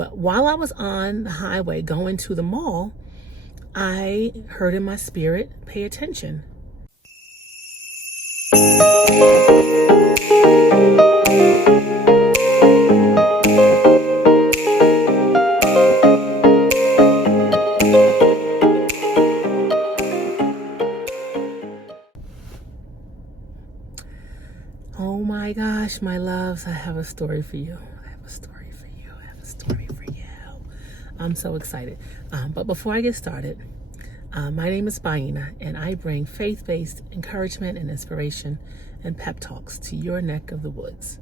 But while I was on the highway going to the mall, I heard in my spirit, pay attention. Oh my gosh, my loves, I have a story for you. I'm so excited. But before I get started, my name is Baina, and I bring faith-based encouragement and inspiration and pep talks to your neck of the woods.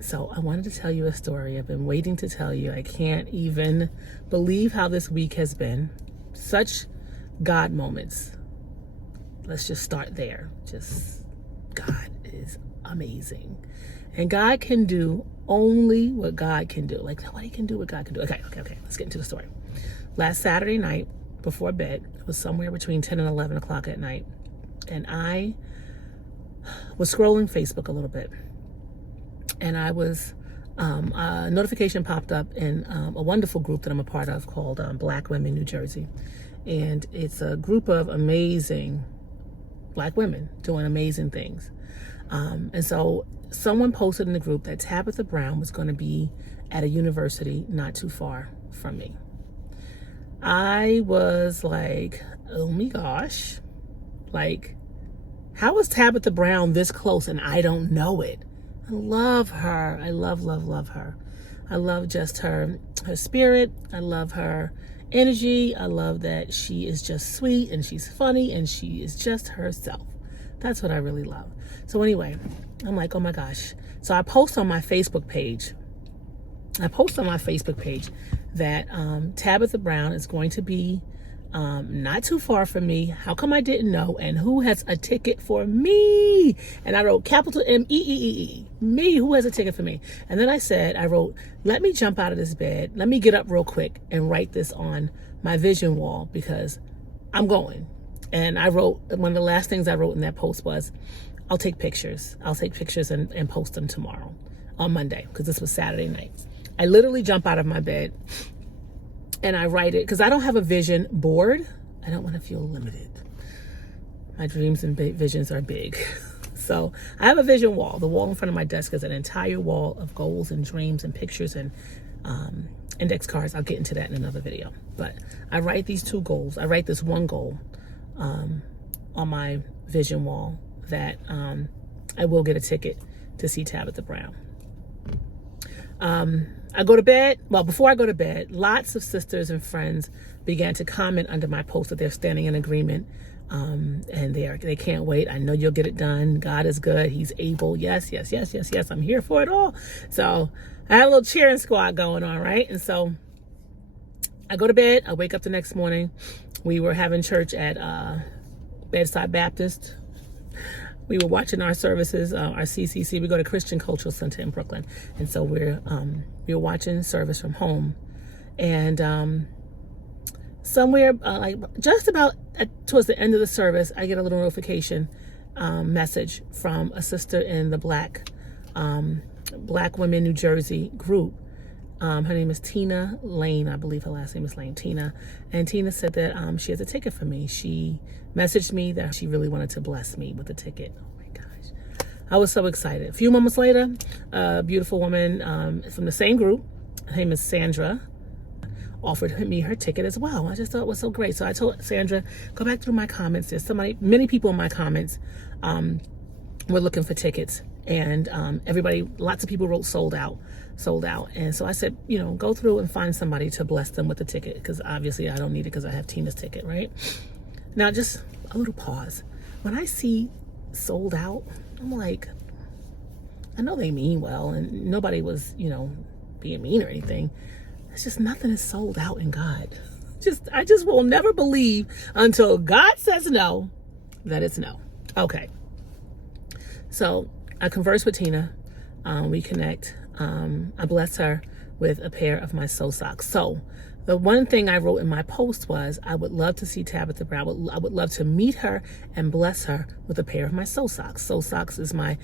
So I wanted to tell you a story. I've been waiting to tell you. I can't even believe how this week has been. Such God moments. Let's just start there. God is amazing. And God can do only what God can do. Like, nobody can do what God can do. Okay. Let's get into the story. Last Saturday night, before bed, it was somewhere between 10 and 11 o'clock at night. And I was scrolling Facebook a little bit. And I was, a notification popped up in a wonderful group that I'm a part of called Black Women, New Jersey. And it's a group of amazing Black women doing amazing things. And so someone posted in the group that Tabitha Brown was going to be at a university not too far from me. I was like, oh my gosh, like, how is Tabitha Brown this close and I don't know it? I love her. I love her. I love just her spirit. I love her energy. I love that she is just sweet and she's funny and she is just herself. That's what I really love. So anyway, I'm like, oh my gosh. So I post on my Facebook page that Tabitha Brown is going to be not too far from me. How come I didn't know? And who has a ticket for me? And I wrote capital M-E-E-E-E. Me, who has a ticket for me? And then I wrote, let me jump out of this bed. Let me get up real quick and write this on my vision wall because I'm going. And I wrote, one of the last things I wrote in that post was, I'll take pictures and post them tomorrow on Monday, because this was Saturday night. I literally jump out of my bed and I write it because I don't have a vision board. I don't want to feel limited. My dreams and visions are big. So I have a vision wall. The wall in front of my desk is an entire wall of goals and dreams and pictures and index cards. I'll get into that in another video. But I write these two goals. I write this one goal on my vision wall that I will get a ticket to see Tabitha Brown. I go to bed. Well, before I go to bed, lots of sisters and friends began to comment under my post that they're standing in agreement. And they can't wait. I know you'll get it done. God is good. He's able. Yes. I'm here for it all. So I have a little cheering squad going on, right? And so I go to bed. I wake up the next morning. We were having church at Bedside Baptist. We were watching our services, our CCC. We go to Christian Cultural Center in Brooklyn. And so we were watching service from home. And somewhere like just about towards the end of the service, I get a little notification message from a sister in the Black Women New Jersey group. Her name is Tina Lane. I believe her last name is Lane, Tina. And Tina said that she has a ticket for me. She messaged me that she really wanted to bless me with a ticket. Oh my gosh. I was so excited. A few moments later, a beautiful woman from the same group, her name is Sandra, offered me her ticket as well. I just thought it was so great. So I told Sandra, go back through my comments. There's many people in my comments were looking for tickets. And lots of people wrote sold out. And so I said, go through and find somebody to bless them with the ticket, because obviously I don't need it because I have Tina's ticket, right? Now, just a little pause. When I see sold out, I'm like, I know they mean well, and nobody was, being mean or anything. It's just nothing is sold out in God. I just will never believe until God says no, that it's no. Okay. So I converse with Tina. We connect. I bless her with a pair of my SOWsocks. So the one thing I wrote in my post was, I would love to see Tabitha Brown. I would love to meet her and bless her with a pair of my SOWsocks. SOWsocks is my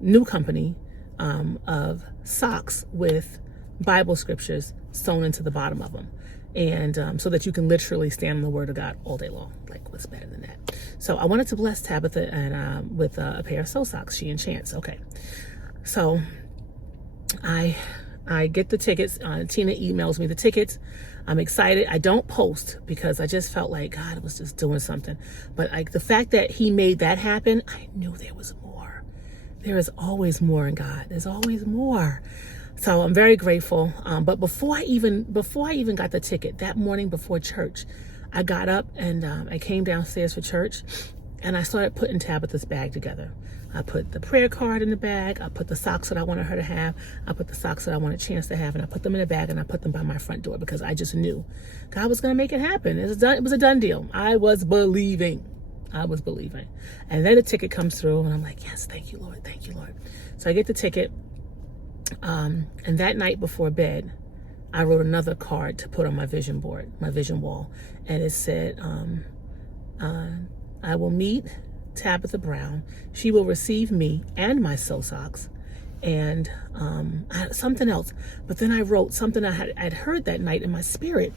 new company of socks with Bible scriptures sewn into the bottom of them. And so that you can literally stand on the word of God all day long. Like, what's better than that? So I wanted to bless Tabitha and with a pair of SOWsocks, she and Chance. Okay. So I get the tickets. Tina emails me the tickets. I'm excited. I don't post because I just felt like God was just doing something. But the fact that he made that happen, I knew there was more. There is always more in God. There's always more. So I'm very grateful. But before I even got the ticket, that morning before church, I got up and I came downstairs for church, and I started putting Tabitha's bag together. I put the prayer card in the bag. I put the socks that I wanted her to have. I put the socks that I wanted Chance to have, and I put them in a bag, and I put them by my front door because I just knew God was going to make it happen. It was a done deal. I was believing. And then the ticket comes through, and I'm like, yes, thank you, Lord. Thank you, Lord. So I get the ticket. And that night before bed, I wrote another card to put on my vision board, my vision wall. And it said, I will meet Tabitha Brown. She will receive me and my SOWsocks, and something else. But then I wrote something I'd heard that night in my spirit.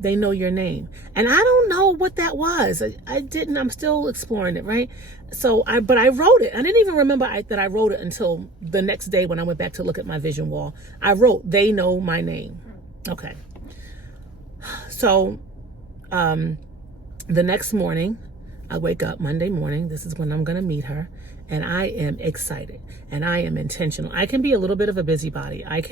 They know your name. And I don't know what that was. I didn't. I'm still exploring it, right? So but I wrote it. I didn't even remember that I wrote it until the next day when I went back to look at my vision wall. I wrote, they know my name. Okay. So the next morning, I wake up Monday morning. This is when I'm going to meet her. And I am excited and I am intentional. I can be a little bit of a busybody. I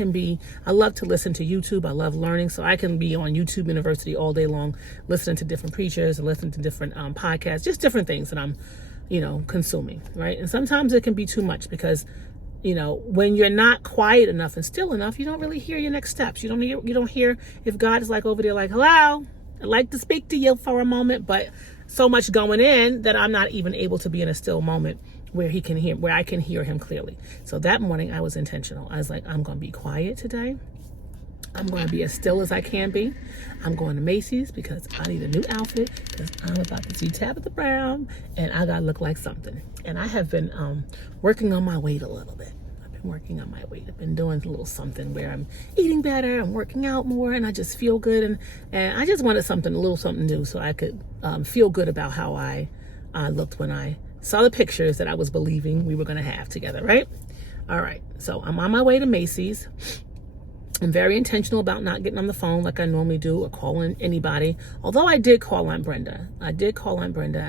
love to listen to YouTube. I love learning. So I can be on YouTube University all day long, listening to different preachers and listening to different podcasts, just different things that I'm, consuming, right? And sometimes it can be too much because, when you're not quiet enough and still enough, you don't really hear your next steps. You don't hear if God is like over there, like, hello, I'd like to speak to you for a moment, but so much going in that I'm not even able to be in a still moment where I can hear him clearly. So that morning I was intentional. I was like, I'm going to be quiet today. I'm going to be as still as I can be. I'm going to Macy's because I need a new outfit because I'm about to see Tabitha Brown and I got to look like something. And I have been working on my weight a little bit. Working on my weight. I've been doing a little something where I'm eating better, I'm working out more, and I just feel good. And I just wanted a little something new so I could feel good about how I looked when I saw the pictures that I was believing we were going to have together, right? All right. So I'm on my way to Macy's. I'm very intentional about not getting on the phone like I normally do or calling anybody. Although I did call Aunt Brenda. I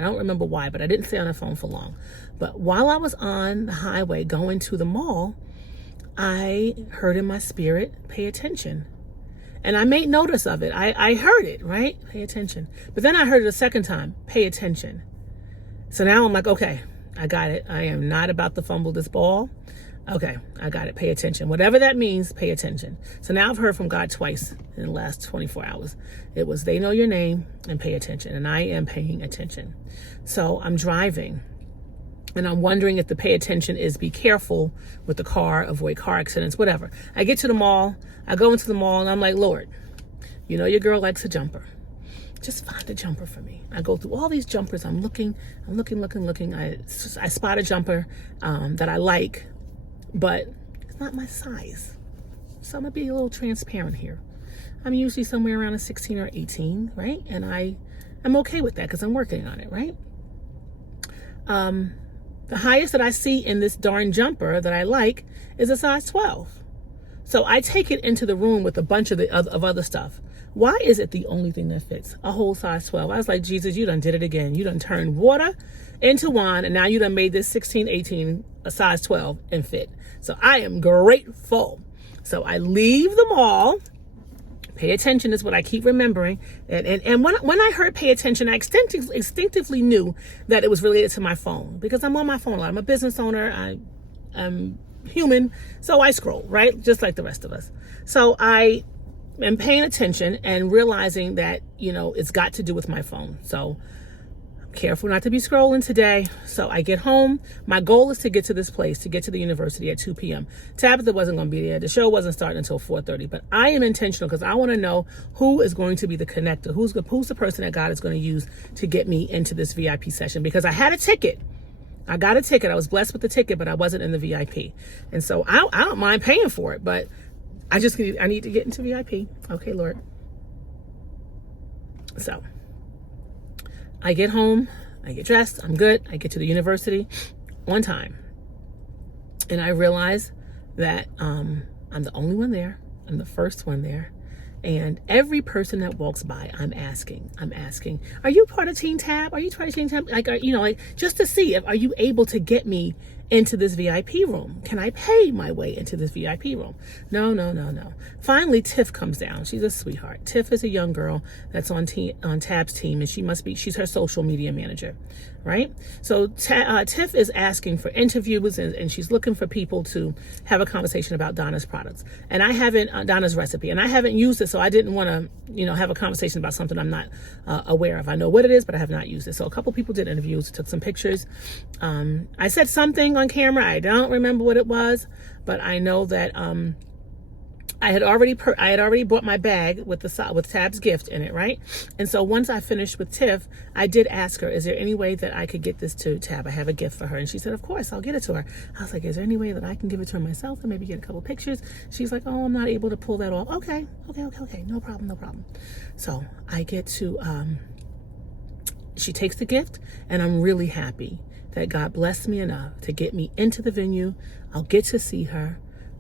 don't remember why, but I didn't stay on the phone for long. But while I was on the highway going to the mall, I heard in my spirit, pay attention. And I made notice of it. I heard it, right? Pay attention. But then I heard it a second time, pay attention. So now I'm like, okay, I got it. I am not about to fumble this ball. Okay, I got it. Pay attention. Whatever that means, pay attention. So now I've heard from God twice in the last 24 hours. It was, they know your name and pay attention. And I am paying attention. So I'm driving and I'm wondering if the pay attention is be careful with the car, avoid car accidents, whatever. I get to the mall. I go into the mall and I'm like, Lord, your girl likes a jumper. Just find a jumper for me. I go through all these jumpers. I'm looking. I spot a jumper that I like, but it's not my size. So I'm gonna be a little transparent here. I'm usually somewhere around a 16 or 18, right? And I'm okay with that because I'm working on it, right? The highest that I see in this darn jumper that I like is a size 12. So I take it into the room with a bunch of other stuff. Why is it the only thing that fits? A whole size 12. I was like, Jesus, you done did it again. You done turned water into wine, and now you done made this 16, 18 a size 12 and fit. So I am grateful. So I leave the mall. Pay attention is what I keep remembering. And when I heard pay attention, I instinctively knew that it was related to my phone because I'm on my phone a lot. I'm a business owner. I'm human. So I scroll, right? Just like the rest of us. So I am paying attention and realizing that, it's got to do with my phone. So I'm careful not to be scrolling today. So I get home. My goal is to get to this place, to get to the university at 2 p.m. Tabitha wasn't going to be there. The show wasn't starting until 4:30, but I am intentional because I want to know who is going to be the connector. Who's the person that God is going to use to get me into this VIP session because I had a ticket. I got a ticket. I was blessed with the ticket, but I wasn't in the VIP. And so I don't mind paying for it, but I need to get into VIP. Okay, Lord. So I get home, I get dressed, I'm good. I get to the university on time. And I realize that I'm the only one there. I'm the first one there. And every person that walks by, I'm asking, are you part of Team Tab? Are you part of Team Tab? Like, just to see are you able to get me into this VIP room? Can I pay my way into this VIP room? No. Finally, Tiff comes down. She's a sweetheart. Tiff is a young girl that's on Tab's team, and she's her social media manager, right? So Tiff is asking for interviews, and she's looking for people to have a conversation about Donna's products. And I haven't, Donna's recipe, and I haven't used it, so I didn't want to, have a conversation about something I'm not aware of. I know what it is, but I have not used it. So a couple people did interviews, took some pictures. I said something on camera. I don't remember what it was, but I know that I had already bought my bag with Tab's gift in it, right? And so once I finished with Tiff, I did ask her, is there any way that I could get this to Tab? I have a gift for her. And she said, of course, I'll get it to her. I was like, is there any way that I can give it to her myself and maybe get a couple pictures? She's like, oh, I'm not able to pull that off. Okay. No problem. So I get to, she takes the gift, and I'm really happy that God blessed me enough to get me into the venue. I'll get to see her.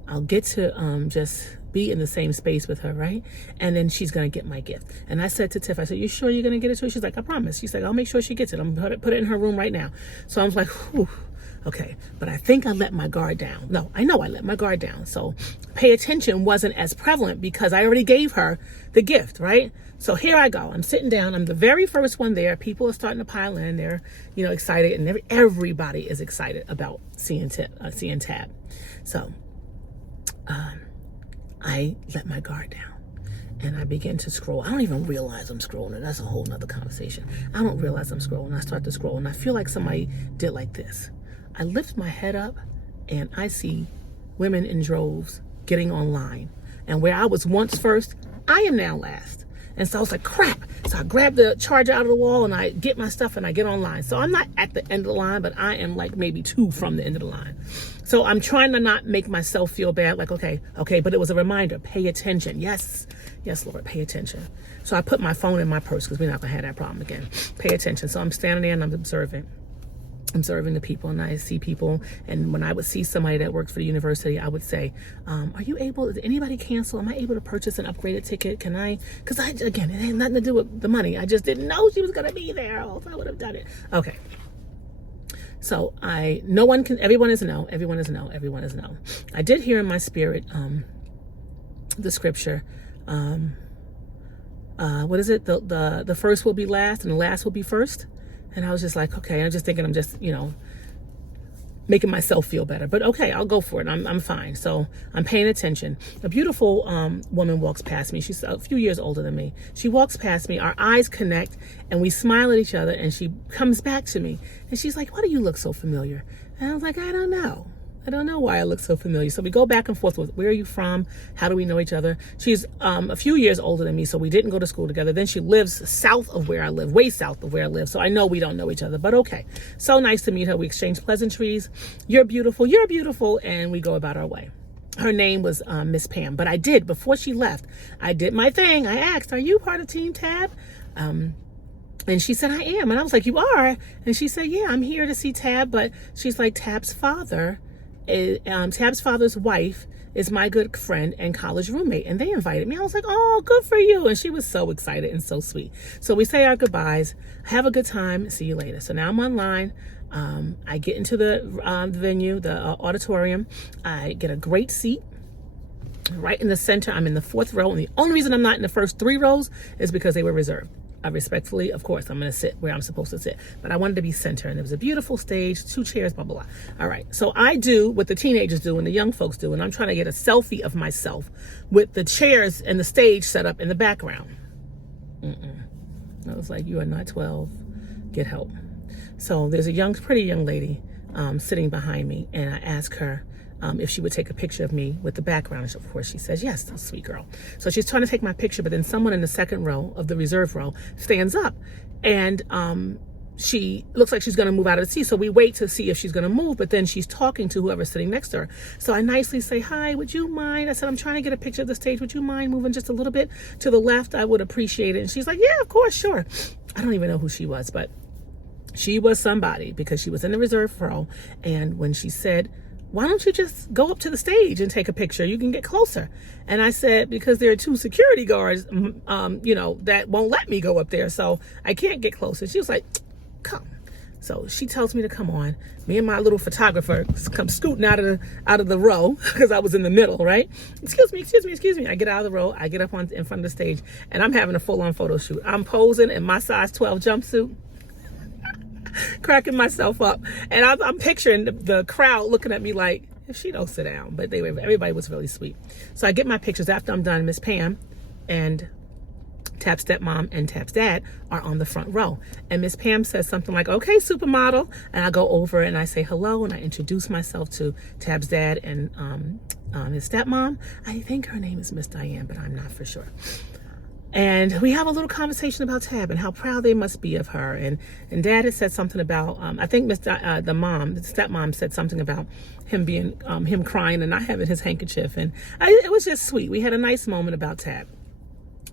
I'll get to just be in the same space with her, right? And then she's going to get my gift. And I said to Tiff, I said, you sure you're going to get it to her? She's like, I promise. She's like, I'll make sure she gets it. I'm going to put it in her room right now. So I was like, whew, okay. But I think I let my guard down. No, I know I let my guard down. So pay attention wasn't as prevalent because I already gave her the gift, right? So here I go. I'm sitting down. I'm the very first one there. People are starting to pile in. They're, excited. And everybody is excited about seeing Tab. So I let my guard down and I begin to scroll. I don't even realize I'm scrolling. That's a whole nother conversation. I don't realize I'm scrolling. I start to scroll and I feel like somebody did like this. I lift my head up and I see women in droves getting online. And where I was once first, I am now last. And so I was like, crap. So I grab the charger out of the wall and I get my stuff and I get online. So I'm not at the end of the line, but I am like maybe 2 from the end of the line. So I'm trying to not make myself feel bad. Like, okay. But it was a reminder, pay attention. Yes, Lord, pay attention. So I put my phone in my purse because we're not gonna have that problem again. Pay attention. So I'm standing there and I'm observing the people, and I see people. And when I would see somebody that works for the university, I would say, did anybody cancel? Am I able to purchase an upgraded ticket? Can I, again, it had nothing to do with the money. I just didn't know she was going to be there, or else I would have done it. Okay. So everyone is a no. I did hear in my spirit, the scripture, what is it? The first will be last and the last will be first. And I was just like, okay, I'm just thinking I'm just, making myself feel better. But okay, I'll go for it. I'm fine. So I'm paying attention. A beautiful woman walks past me. She's a few years older than me. She walks past me. Our eyes connect and we smile at each other. And she comes back to me. And she's like, why do you look so familiar? And I was like, I don't know. I don't know why I look so familiar. So we go back and forth with, where are you from? How do we know each other? She's a few years older than me, so we didn't go to school together. Then she lives south of where I live, way south of where I live. So I know we don't know each other, but okay. So nice to meet her. We exchanged pleasantries. You're beautiful. And we go about our way. Her name was Miss Pam. But before she left, I did my thing. I asked, are you part of Team Tab? And she said, I am. And I was like, you are? And she said, yeah, I'm here to see Tab. But she's like, Tab's father's wife is my good friend and college roommate, and they invited me. I was like, oh, good for you. And she was so excited and so sweet. So we say our goodbyes, have a good time, see you later. So now I'm online. I get into the venue, the auditorium. I get a great seat right in the center. I'm in the 4th row, and the only reason I'm not in the first 3 rows is because they were reserved. Respectfully, of course, I'm going to sit where I'm supposed to sit. But I wanted to be center, and it was a beautiful stage, 2 chairs, blah, blah, blah. All right. So I do what the teenagers do and the young folks do, and I'm trying to get a selfie of myself with the chairs and the stage set up in the background. I was like, you are not 12. Get help. So there's a pretty young lady sitting behind me, and I ask her if she would take a picture of me with the background. And of course, she says, yes, oh, sweet girl. So she's trying to take my picture, but then someone in the 2nd row of the reserve row stands up and she looks like she's going to move out of the seat. So we wait to see if she's going to move, but then she's talking to whoever's sitting next to her. So I nicely say, hi, would you mind? I said, I'm trying to get a picture of the stage. Would you mind moving just a little bit to the left? I would appreciate it. And she's like, yeah, of course, sure. I don't even know who she was, but she was somebody because she was in the reserve row. And when she said, why don't you just go up to the stage and take a picture? You can get closer. And I said, because there are 2 security guards, that won't let me go up there. So I can't get closer. She was like, come. So she tells me to come on. Me and my little photographer come scooting out of the row because I was in the middle, right? Excuse me. I get out of the row. I get up in front of the stage, and I'm having a full-on photo shoot. I'm posing in my size 12 jumpsuit, cracking myself up. And I'm picturing the crowd looking at me like, if she don't sit down. But everybody was really sweet. So I get my pictures. After I'm done, Miss Pam and Tab's stepmom and Tab's dad are on the front row. And Miss Pam says something like, okay, supermodel. And I go over and I say hello, and I introduce myself to Tab's dad and his stepmom. I think her name is Miss Diane, but I'm not for sure. And we have a little conversation about Tab and how proud they must be of her. And Dad had said something about, I think the stepmom said something about him him crying and not having his handkerchief. And it was just sweet. We had a nice moment about Tab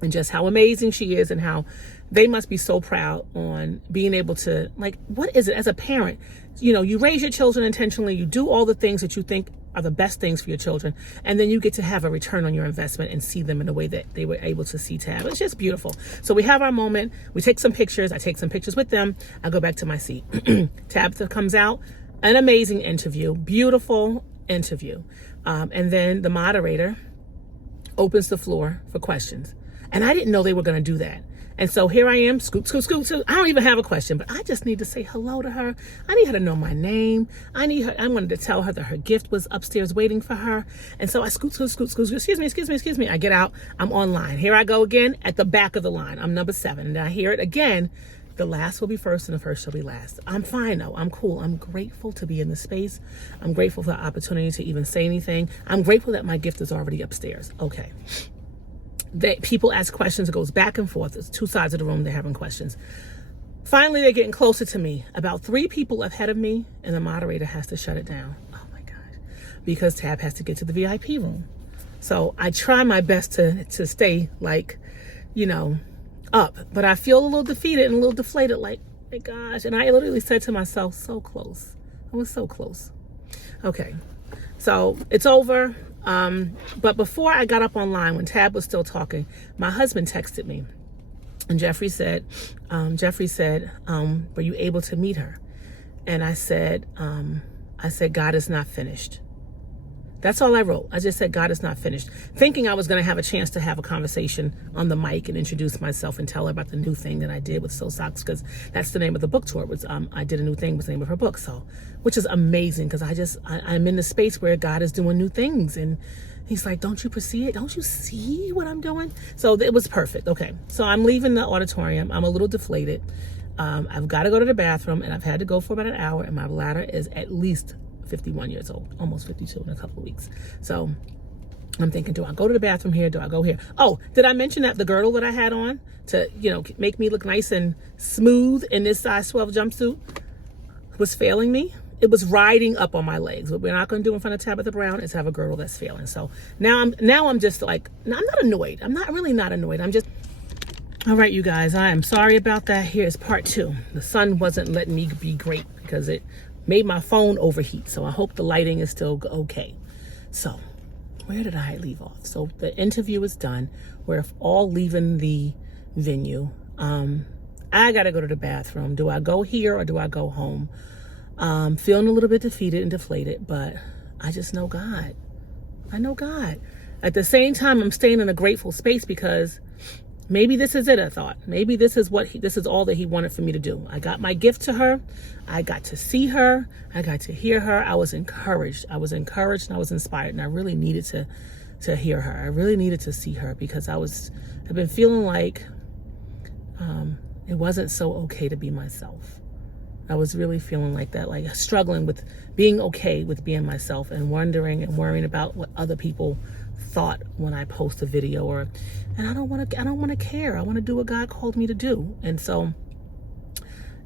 and just how amazing she is and how they must be so proud on being able to, like, what is it as a parent? You raise your children intentionally. You do all the things that you think are the best things for your children. And then you get to have a return on your investment and see them in the way that they were able to see Tab. It's just beautiful. So we have our moment. We take some pictures. I take some pictures with them. I go back to my seat. Tabitha comes out. An amazing interview. Beautiful interview. And then the moderator opens the floor for questions. And I didn't know they were going to do that. And so here I am, scoot. I don't even have a question, but I just need to say hello to her. I need her to know my name. I wanted to tell her that her gift was upstairs waiting for her. And so I scoot. Excuse me. I get out. I'm online. Here I go again at the back of the line. I'm number 7. And I hear it again. The last will be first and the first shall be last. I'm fine though. I'm cool. I'm grateful to be in the space. I'm grateful for the opportunity to even say anything. I'm grateful that my gift is already upstairs. Okay. People ask questions. It goes back and forth. It's 2 sides of the room. They're having questions. Finally, they're getting closer to me. About 3 people ahead of me, and the moderator has to shut it down. Oh my gosh. Because Tab has to get to the VIP room. So I try my best to stay up. But I feel a little defeated and a little deflated, like, oh my gosh. And I literally said to myself, so close. I was so close. Okay. So it's over. But before I got up online, when Tab was still talking, my husband texted me, and Jeffrey said, were you able to meet her? And I said, God is not finished. That's all I wrote. I just said, God is not finished, thinking I was going to have a chance to have a conversation on the mic and introduce myself and tell her about the new thing that I did with SOWsocks, because that's the name of the book tour. It was, I did a new thing was the name of her book. So, which is amazing, because I'm in the space where God is doing new things. And he's like, don't you perceive it? Don't you see what I'm doing? So it was perfect. Okay. So I'm leaving the auditorium. I'm a little deflated. I've got to go to the bathroom, and I've had to go for about an hour, and my bladder is at least 51 years old, almost 52 in a couple of weeks. So I'm thinking, do I go to the bathroom here? Do I go here? Oh, did I mention that the girdle that I had on to, make me look nice and smooth in this size 12 jumpsuit was failing me? It was riding up on my legs. What we're not going to do in front of Tabitha Brown is have a girdle that's failing. So now I'm just like, I'm not annoyed. I'm not really not annoyed. I'm just, all right, you guys, I am sorry about that. Here's part 2. The sun wasn't letting me be great because it made my phone overheat. So I hope the lighting is still okay. So where did I leave off? So the interview is done. We're all leaving the venue. I got to go to the bathroom. Do I go here or do I go home? Feeling a little bit defeated and deflated, but I just know God. I know God. At the same time, I'm staying in a grateful space because maybe this is it, I thought. Maybe this is all that he wanted for me to do. I got my gift to her. I got to see her. I got to hear her. I was encouraged. And I was inspired. And I really needed to hear her. I really needed to see her because I've been feeling like it wasn't so okay to be myself. I was really feeling like that, like struggling with being okay with being myself and wondering and worrying about what other people thought when I post a video and I don't want to care. I want to do what God called me to do. And so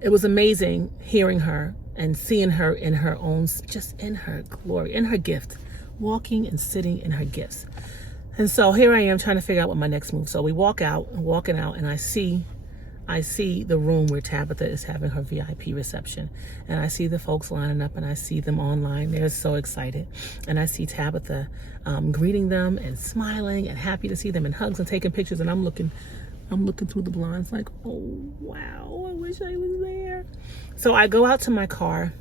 it was amazing hearing her and seeing her in her own, just in her glory, in her gift, walking and sitting in her gifts. And so here I am trying to figure out what my next move. So we walking out, and I see the room where Tabitha is having her VIP reception. And I see the folks lining up, and I see them online. They're so excited. And I see Tabitha greeting them and smiling and happy to see them, and hugs and taking pictures. And I'm looking through the blinds like, oh, wow, I wish I was there. So I go out to my car.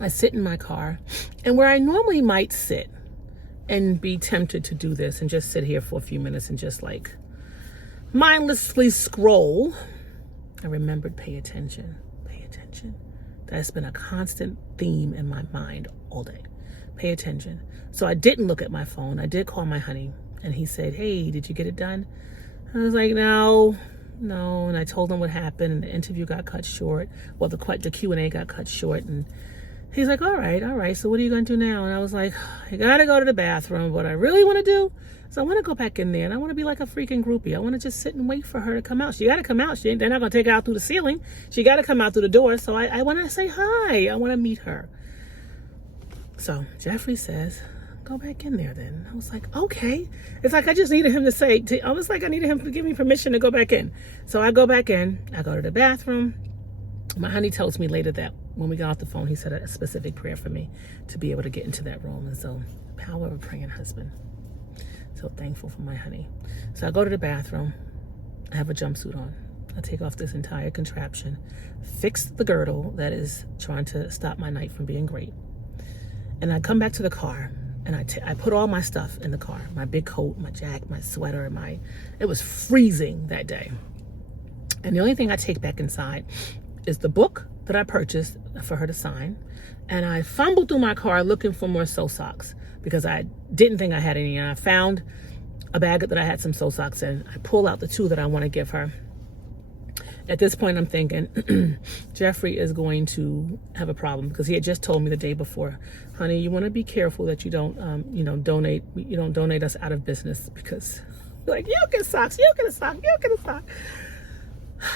I sit in my car. And where I normally might sit and be tempted to do this and just sit here for a few minutes and just like mindlessly scroll, I remembered pay attention. Pay attention. That's been a constant theme in my mind all day. Pay attention. So I didn't look at my phone. I did call my honey, and he said, hey, did you get it done? I was like, no. And I told him what happened, and the interview got cut short. Well, the Q&A got cut short, and he's like, all right. So what are you going to do now? And I was like, I got to go to the bathroom. What I really want to do is I want to go back in there, and I want to be like a freaking groupie. I want to just sit and wait for her to come out. She got to come out. They're not going to take her out through the ceiling. She got to come out through the door. So I want to say hi. I want to meet her. So Jeffrey says, go back in there then. I was like, okay. It's like I just needed him to say, I was like, I needed him to give me permission to go back in. So I go back in. I go to the bathroom. My honey tells me later that when we got off the phone, he said a specific prayer for me to be able to get into that room. And so, power of a praying husband. So thankful for my honey. So I go to the bathroom. I have a jumpsuit on. I take off this entire contraption, fix the girdle that is trying to stop my night from being great. And I come back to the car, and I put all my stuff in the car. My big coat, my jacket, my sweater, it was freezing that day. And the only thing I take back inside is the book that I purchased for her to sign. And I fumbled through my car looking for more SOWsocks because I didn't think I had any. And I found a bag that I had some SOWsocks in. I pull out the 2 that I want to give her. At this point, I'm thinking, Jeffrey is going to have a problem because he had just told me the day before, honey, you want to be careful that you don't, donate us out of business because, like, you get socks, you get a sock, you get a sock.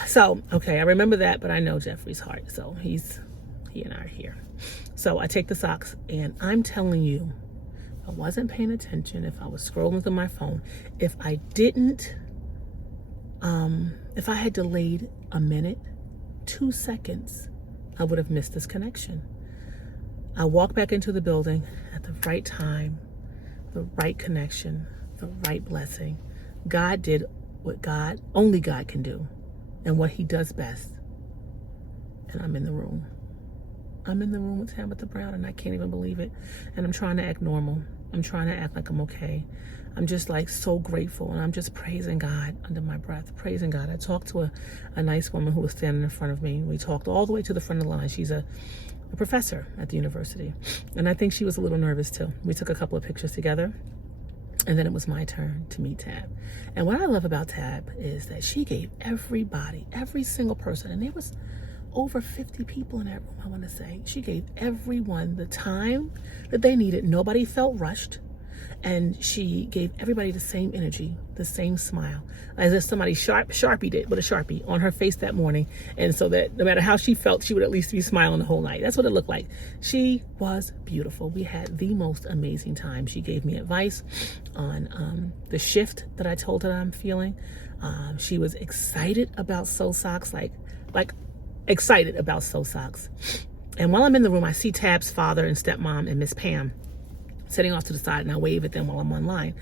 So, okay, I remember that, but I know Jeffrey's heart, so he and I are here. So I take the socks, and I'm telling you, if I wasn't paying attention, if I was scrolling through my phone, if I didn't, if I had delayed a minute, 2 seconds, I would have missed this connection. I walked back into the building at the right time, the right connection, the right blessing. God did what only God can do. And what he does best. And I'm in the room. I'm in the room with Tabitha Brown, and I can't even believe it. And I'm trying to act normal. I'm trying to act like I'm okay. I'm just like so grateful, and I'm just praising God under my breath, praising God. I talked to a nice woman who was standing in front of me. We talked all the way to the front of the line. She's a professor at the university, and I think she was a little nervous too. We took a couple of pictures together. And then it was my turn to meet Tab. And what I love about Tab is that she gave everybody, every single person, and there was over 50 people in that room, I want to say. She gave everyone the time that they needed. Nobody felt rushed. And she gave everybody the same energy, the same smile, as if somebody sharpied it with a Sharpie on her face that morning. And so that no matter how she felt, she would at least be smiling the whole night. That's what it looked like. She was beautiful. We had the most amazing time. She gave me advice on the shift that I told her I'm feeling. She was excited about SOWsocks, like excited about SOWsocks. And while I'm in the room, I see Tab's father and stepmom and Miss Pam sitting off to the side, and I wave at them while I'm online.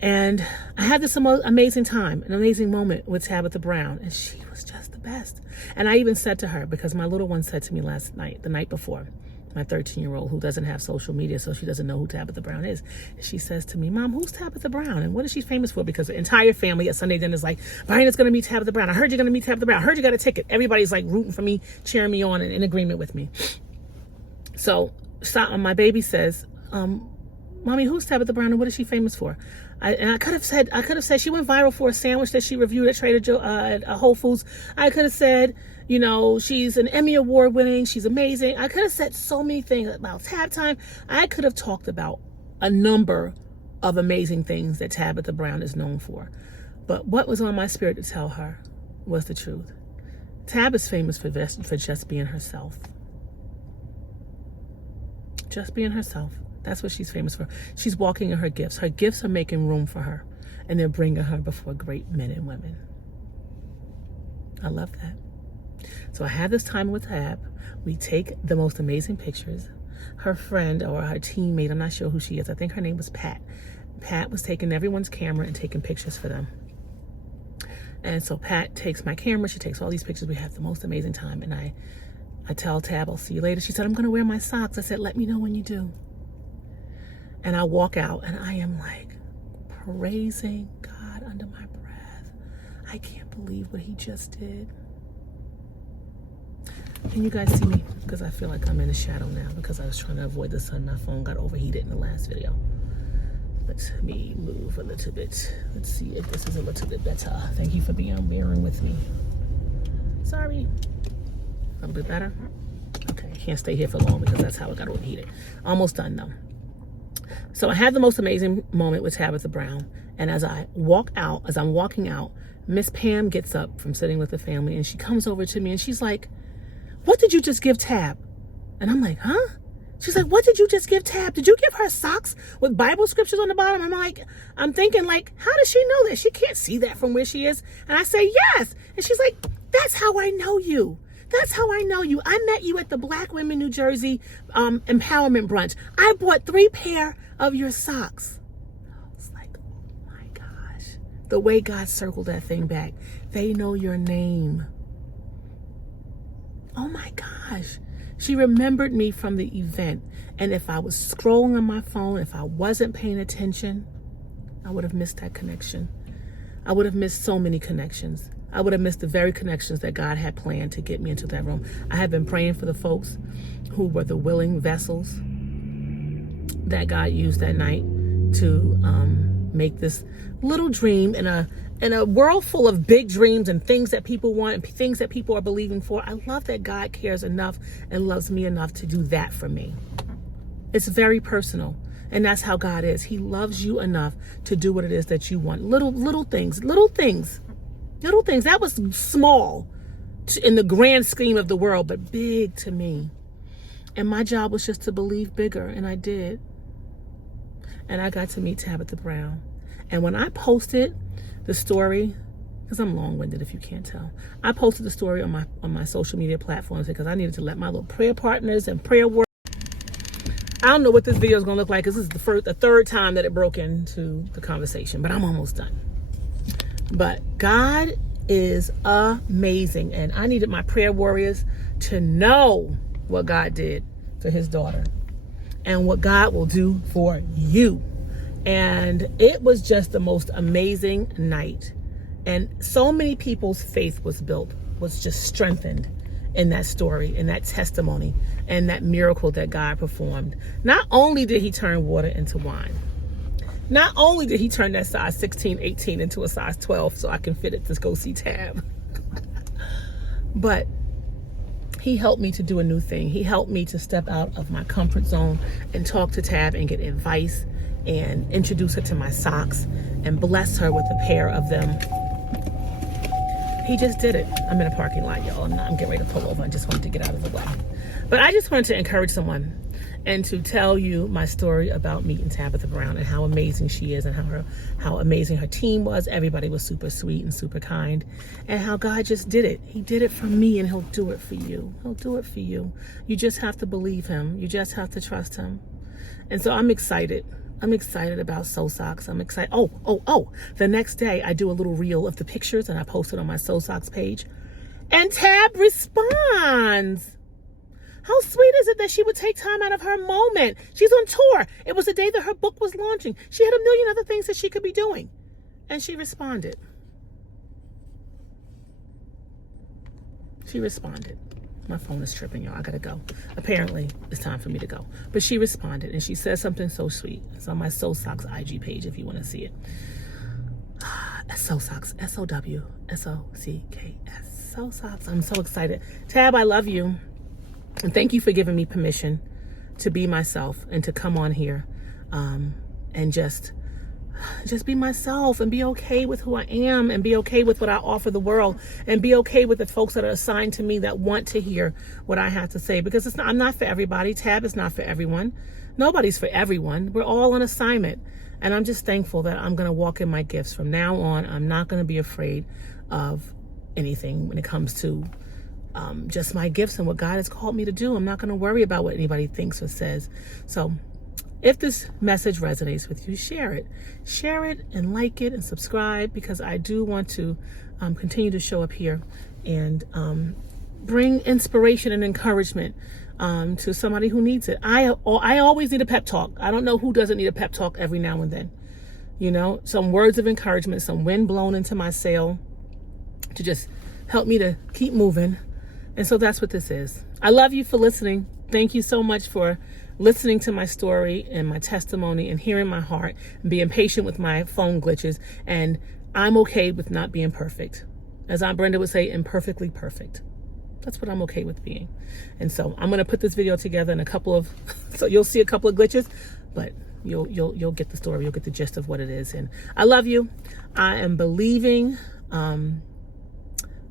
And I had this amazing time, an amazing moment with Tabitha Brown, and she was just the best. And I even said to her, because my little one said to me the night before, my 13-year-old who doesn't have social media, so she doesn't know who Tabitha Brown is. And she says to me, Mom, who's Tabitha Brown? And what is she famous for? Because the entire family at Sunday dinner is like, Brian's going to meet Tabitha Brown. I heard you're going to meet Tabitha Brown. I heard you got a ticket. Everybody's like rooting for me, cheering me on, and in agreement with me. So my baby says, Mommy, who's Tabitha Brown and what is she famous for? I could have said she went viral for a sandwich that she reviewed at Trader Joe at Whole Foods. I could have said, she's an Emmy Award winning. She's amazing. I could have said so many things about Tab Time. I could have talked about a number of amazing things that Tabitha Brown is known for. But what was on my spirit to tell her was the truth. Tab is famous for just being herself. Just being herself. That's what she's famous for. She's walking in her gifts. Her gifts are making room for her, and they're bringing her before great men and women. I love that. So I have this time with Tab. We take the most amazing pictures. Her friend or her teammate, I'm not sure who she is. I think her name was Pat. Pat was taking everyone's camera and taking pictures for them. And so Pat takes my camera. She takes all these pictures. We have the most amazing time. And I tell Tab, I'll see you later. She said, I'm going to wear my socks. I said, let me know when you do. And I walk out and I am like praising God under my breath. I can't believe what he just did. Can you guys see me? Because I feel like I'm in the shadow now because I was trying to avoid the sun. My phone got overheated in the last video. Let me move a little bit. Let's see if this is a little bit better. Thank you for bearing with me. Sorry. A little bit better? Okay, I can't stay here for long because that's how it got overheated. Almost done though. So I had the most amazing moment with Tabitha Brown. And as I'm walking out, Miss Pam gets up from sitting with the family and she comes over to me and she's like, what did you just give Tab? And I'm like, huh? She's like, what did you just give Tab? Did you give her socks with Bible scriptures on the bottom? I'm thinking like, how does she know that? She can't see that from where she is. And I say, yes. And she's like, that's how I know you. That's how I know you. I met you at the Black Women New Jersey Empowerment Brunch. I bought 3 pair of your socks. I was like, oh my gosh. The way God circled that thing back. They know your name. Oh my gosh. She remembered me from the event. And if I was scrolling on my phone, if I wasn't paying attention, I would have missed that connection. I would have missed so many connections. I would have missed the very connections that God had planned to get me into that room. I have been praying for the folks who were the willing vessels that God used that night to make this little dream in a world full of big dreams and things that people want and things that people are believing for. I love that God cares enough and loves me enough to do that for me. It's very personal. And that's how God is. He loves you enough to do what it is that you want. Little things. That was small in the grand scheme of the world, but big to me. And my job was just to believe bigger, and I did. And I got to meet Tabitha Brown. And when I posted the story, because I'm long-winded if you can't tell, I posted the story on my social media platforms because I needed to let my little prayer partners and prayer work. I don't know what this video is going to look like because this is the third time that it broke into the conversation, but I'm almost done. But God is amazing, and I needed my prayer warriors to know what God did for his daughter and what God will do for you. And it was just the most amazing night. And so many people's faith was just strengthened in that story, in that testimony, and that miracle that God performed. Not only did he turn water into wine, not only did he turn that size 16, 18 into a size 12 so I can fit it to go see Tab, but he helped me to do a new thing. He helped me to step out of my comfort zone and talk to Tab and get advice and introduce her to my socks and bless her with a pair of them. He just did it. I'm in a parking lot, y'all. I'm getting ready to pull over. I just wanted to get out of the way. But I just wanted to encourage someone and to tell you my story about meeting Tabitha Brown and how amazing she is and how amazing her team was. Everybody was super sweet and super kind, and how God just did it. He did it for me, and he'll do it for you. He'll do it for you. You just have to believe him. You just have to trust him. And so I'm excited. I'm excited about SOWsocks. I'm excited. Oh. The next day I do a little reel of the pictures and I post it on my SOWsocks page. And Tab responds. How sweet is it that she would take time out of her moment? She's on tour. It was the day that her book was launching. She had a million other things that she could be doing. And she responded. She responded. My phone is tripping, y'all. I gotta go. Apparently, it's time for me to go. But she responded, and she said something so sweet. It's on my SOWsocks IG page if you want to see it. SOWsocks. SOWsocks. SOWsocks. I'm so excited. Tab, I love you. And thank you for giving me permission to be myself and to come on here and just just be myself and be okay with who I am and be okay with what I offer the world and be okay with the folks that are assigned to me that want to hear what I have to say, because I'm not for everybody. Tab is not for everyone. Nobody's for everyone. We're all on assignment. And I'm just thankful that I'm going to walk in my gifts. From now on, I'm not going to be afraid of anything when it comes to just my gifts and what God has called me to do. I'm not going to worry about what anybody thinks or says. So if this message resonates with you, share it. Share it and like it and subscribe, because I do want to continue to show up here and bring inspiration and encouragement to somebody who needs it. I always need a pep talk. I don't know who doesn't need a pep talk every now and then. You know, some words of encouragement, some wind blown into my sail to just help me to keep moving. And so that's what this is. I love you for listening. Thank you so much for listening to my story and my testimony and hearing my heart and being patient with my phone glitches. And I'm okay with not being perfect. As Aunt Brenda would say, imperfectly perfect. That's what I'm okay with being. And so I'm going to put this video together in a couple of, so you'll see a couple of glitches, but you'll get the story. You'll get the gist of what it is. And I love you. I am believing,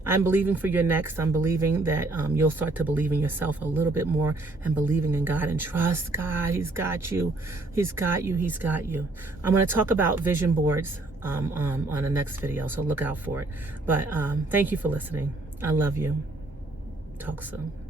I'm believing for your next. I'm believing that you'll start to believe in yourself a little bit more and believing in God and trust God. He's got you. He's got you. He's got you. I'm going to talk about vision boards on the next video, so look out for it. But thank you for listening. I love you. Talk soon.